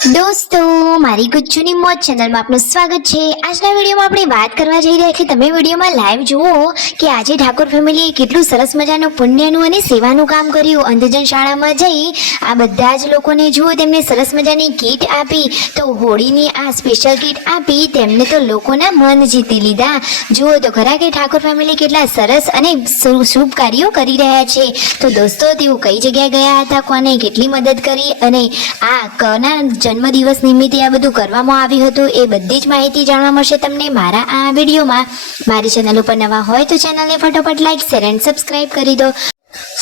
દોસ્તો મારી ગુજ્જુની મોજ ચેનલમાં આપનું સ્વાગત છે। આજના વિડીયોમાં આપણે વાત કરવા જઈ રહ્યા છીએ। તમે વિડીયોમાં લાઈવ જુઓ કે આજે ઠાકોર ફેમિલીએ કેટલું સરસ મજાનું પુણ્યનું અને સેવાનું કામ કર્યું। અંધજન શાળામાં જઈ આ બધા જ લોકોને જુઓ તેમને સરસ મજાની કીટ આપી, તો હોળીની આ સ્પેશિયલ કીટ આપી તેમને તો લોકોના મન જીતી લીધા। જુઓ તો ખરા કે ઠાકોર ફેમિલી કેટલા સરસ અને શુભ કાર્યો કરી રહ્યા છે। તો દોસ્તો તેઓ કઈ જગ્યાએ ગયા હતા, કોને કેટલી મદદ કરી અને આ કના જન્મદિવસ નિમિત્તે આ બધું કરવામાં આવ્યું હતું, એ બધી જ માહિતી જાણવા મળશે તમને મારા આ વિડીયોમાં। મારી ચેનલ ઉપર નવા હોય તો ચેનલને ફટાફટ લાઈક, શેર એન્ડ સબસ્ક્રાઇબ કરી દો।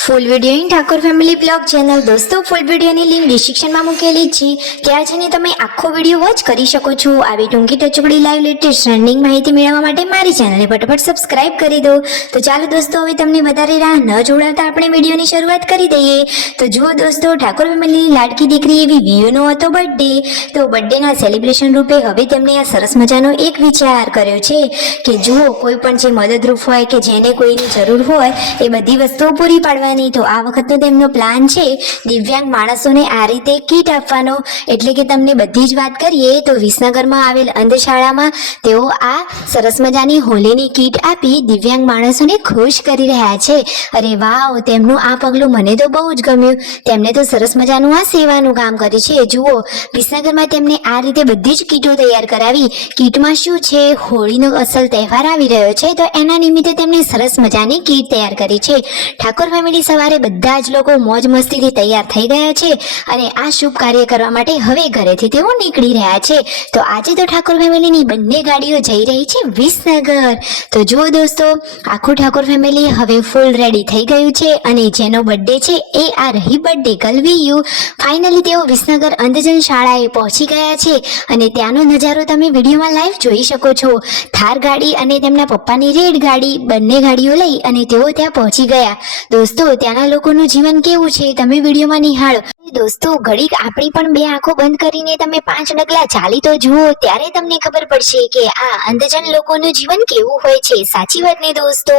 Full video in Thakor family blog channel દોસ્તો ફૂલ વિડીયોની લિંક ડિસ્ક્રિપ્શનમાં મૂકેલી છે, ત્યાં જઈને તમે આખો વિડીયો વોચ કરી શકો છો। આવી ટૂંકી ટચુકડી લાઈવ લેટેસ્ટ ટ્રેન્ડિંગ માહિતી મેળવવા માટે મારી ચેનલને ફટાફટ સબસ્ક્રાઇબ કરી દો। તો ચાલો દોસ્તો હવે તમને વધારે રાહ ન જોડાવતા આપણે વિડીયોની શરૂઆત કરી દઈએ। તો જુઓ દોસ્તો, ઠાકોર ફેમિલીની લાડકી દીકરી એવી વિયુનો હતો બર્થડે, તો બર્થડેના સેલિબ્રેશન રૂપે હવે તેમણે આ સરસ મજાનો એક વિચાર કર્યો છે કે જુઓ કોઈ પણ જે મદદરૂપ હોય કે જેને કોઈની જરૂર હોય એ બધી વસ્તુઓ પૂરી પાડવાની। તો આ વખતનો તેમનો પ્લાન છે દિવ્યાંગ માણસોને આ રીતે કીટ આપવાનો। એટલે કે તમને બધી જ વાત કરીએ તો વિસનગરમાં આવેલ અંધશાળામાં તેઓ આ સરસ મજાની હોલીની કીટ આપી દિવ્યાંગ માણસોને ખુશ કરી રહ્યા છે। અરે વાવ, તેમનું આ પગલું મને તો બહુ જ ગમ્યું। તેમને તો સરસ મજાનું આ સેવાનું કામ કર્યું છે। જુઓ વિસનગરમાં તેમને આ રીતે બધી જ કીટો તૈયાર કરાવી। કીટમાં શું છે, હોળીનો અસલ તહેવાર આવી રહ્યો છે તો એના નિમિત્તે તેમણે સરસ મજાની કીટ તૈયાર કરી છે। ઠાકોર ફેમિલી સવારે બધા જ લોકો મોજ મસ્તીથી તૈયાર થઈ ગયા છે અને આ શુભ કાર્ય કરવા માટે હવે ઘરેથી તેઓ નીકળી રહ્યા છે। તો આજે તો ઠાકોર ફેમિલીની બંને ગાડીઓ જઈ રહી છે વિસનગર। તો જુઓ દોસ્તો, આખું ઠાકોર ફેમિલી હવે ફૂલ રેડી થઈ ગયું છે અને જેનો બર્થડે છે એ આ રહી બર્થડે ગલવીયુ। ફાઇનલી તેઓ વિસનગર અંધજન શાળાએ પહોંચી ગયા છે અને ત્યાંનો નજારો તમે વિડીયોમાં લાઈવ જોઈ શકો છો। થાર ગાડી અને તેમના પપ્પાની રેડ ગાડી, બંને ગાડીઓ લઈ અને તેઓ ત્યાં પહોંચી ગયા। દોસ્તો ત્યાંના લોકોનું જીવન કેવું છે તમે વિડીયોમાં નિહાળો। દોસ્તો ઘડીક આપણી પણ બે આંખો બંધ કરીને તમે 5 ડગલા ચાલી તો જુઓ, ત્યારે તમને ખબર પડશે કે આ અંધજન લોકોનું જીવન કેવું હોય છે। સાચી વાત ને દોસ્તો,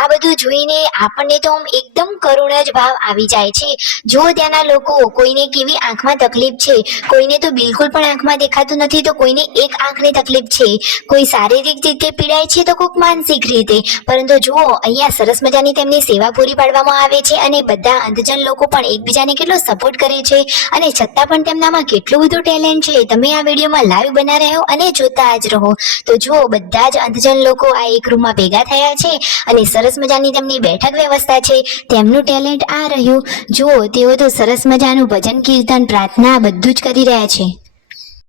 આ બધું જોઈને આપણને તો એકદમ કરુણ જ ભાવ આવી જાય છે। જો ત્યાંના લોકો, કોઈને કેવી આંખમાં તકલીફ છે, કોઈને તો બિલકુલ પણ આંખમાં દેખાતું નથી, તો કોઈને એક આંખની તકલીફ છે, કોઈ શારીરિક રીતે પીડાય છે તો કોઈક માનસિક રીતે, પરંતુ જુઓ અહીંયા સરસ મજાની તેમની સેવા પૂરી પાડવામાં આવે છે અને બધા અંધજન લોકો પણ એકબીજાને કેટલો સપોર્ટ કરે છે અને છતાં પણ તેમનામાં કેટલું બધું ટેલેન્ટ છે। તમે આ વિડીયોમાં લાઈવ બના રહો અને જોતા જ રહો। તો જુઓ બધા જ અંધજન લોકો આ એક રૂમમાં ભેગા થયા છે અને સરસ મજાની તેમની બેઠક વ્યવસ્થા છે। તેમનું ટેલેન્ટ આ રહ્યું। જુઓ તેઓ તો સરસ મજાનું ભજન, કીર્તન, પ્રાર્થના બધું જ કરી રહ્યા છે।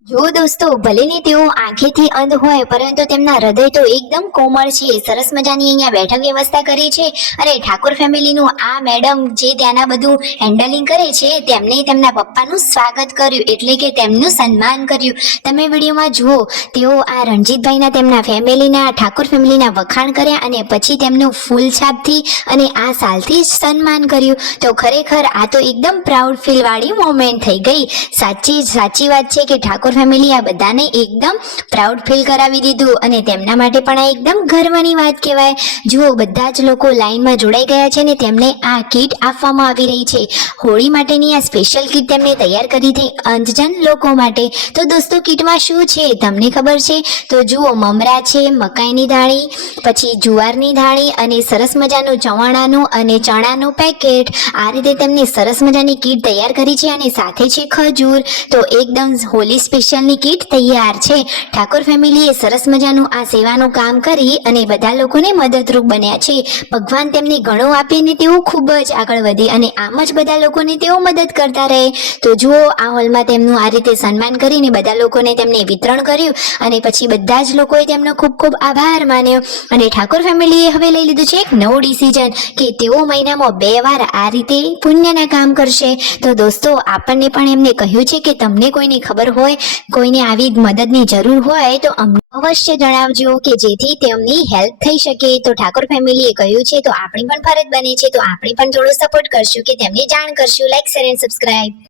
જો દોસ્તો ભલે ને તેઓ આંખેથી અંધ હોય પરંતુ તેમના હૃદય તો એકદમ કોમળ છે। સરસ મજાની અહીંયા બેઠક વ્યવસ્થા કરી છે અને ઠાકોર ફેમિલીનું આ મેડમ જે ત્યાંના બધું હેન્ડલિંગ કરે છે તેમને તેમના પપ્પાનું સ્વાગત કર્યું, એટલે કે તેમનું સન્માન કર્યું। તમે વિડીયોમાં જુઓ તેઓ આ રણજીતભાઈના તેમના ફેમિલીના ઠાકોર ફેમિલીના વખાણ કર્યા અને પછી તેમનું ફૂલ છાપથી અને આ સાલથી જ સન્માન કર્યું। તો ખરેખર આ તો એકદમ પ્રાઉડ ફીલ વાળી મોમેન્ટ થઈ ગઈ। સાચી વાત છે કે ઠાકોર ફેમિલી આ બધાને એકદમ પ્રાઉડ ફીલ કરાવી દીધું અને તેમના માટે પણ આ એકદમ ગર્વની વાત કહેવાય। જુઓ બધા જ લોકો લાઈનમાં જોડાઈ ગયા છે ને તેમને આ કીટ આપવામાં આવી રહી છે। હોળી માટેની આ સ્પેશિયલ કીટ તેમને તૈયાર કરી હતી અંધજન લોકો માટે। તો દોસ્તો કીટમાં શું છે તમને ખબર છે? તો જુઓ મમરા છે, મકાઈની દાણી, પછી જુવારની દાણી અને સરસ મજાનું ચવાણાનું અને ચણાનું પેકેટ, આ રીતે તેમને સરસ મજાની કીટ તૈયાર કરી છે અને સાથે છે ખજૂર। તો એકદમ હોલી સ્પેશિયલની કીટ તૈયાર છે। ઠાકોર ફેમિલીએ સરસ મજાનું આ સેવાનું કામ કરી અને બધા લોકોને મદદરૂપ બન્યા છે। ભગવાન તેમને ઘણો આપે ને તેઓ ખૂબ જ આગળ વધે અને આમ જ બધા લોકોને તેઓ મદદ કરતા રહે। તો જુઓ આ હોલમાં તેમનું આ રીતે સન્માન કરીને બધા લોકોને તેમને વિતરણ કર્યું અને પછી બધા જ લોકોએ તેમનો ખૂબ ખૂબ આભાર માન્યો અને ઠાકોર ફેમિલીએ હવે લઈ લીધું છે એક નવું ડિસિઝન કે તેઓ મહિનામાં 2 વાર આ રીતે પુણ્યના કામ કરશે। તો દોસ્તો આપણને પણ એમને કહ્યું છે કે તમને કોઈની ખબર હોય, કોઈને આવી મદદની જરૂર હોય તો અમને અવશ્ય જણાવજો કે જેથી તેમની હેલ્પ થઈ શકે। તો ઠાકોર ફેમિલીએ કહ્યું છે તો આપણી પણ ફરજ બને છે તો આપણે પણ થોડો સપોર્ટ કરશું કે તેમને જાણ કરશું। Like, share and subscribe.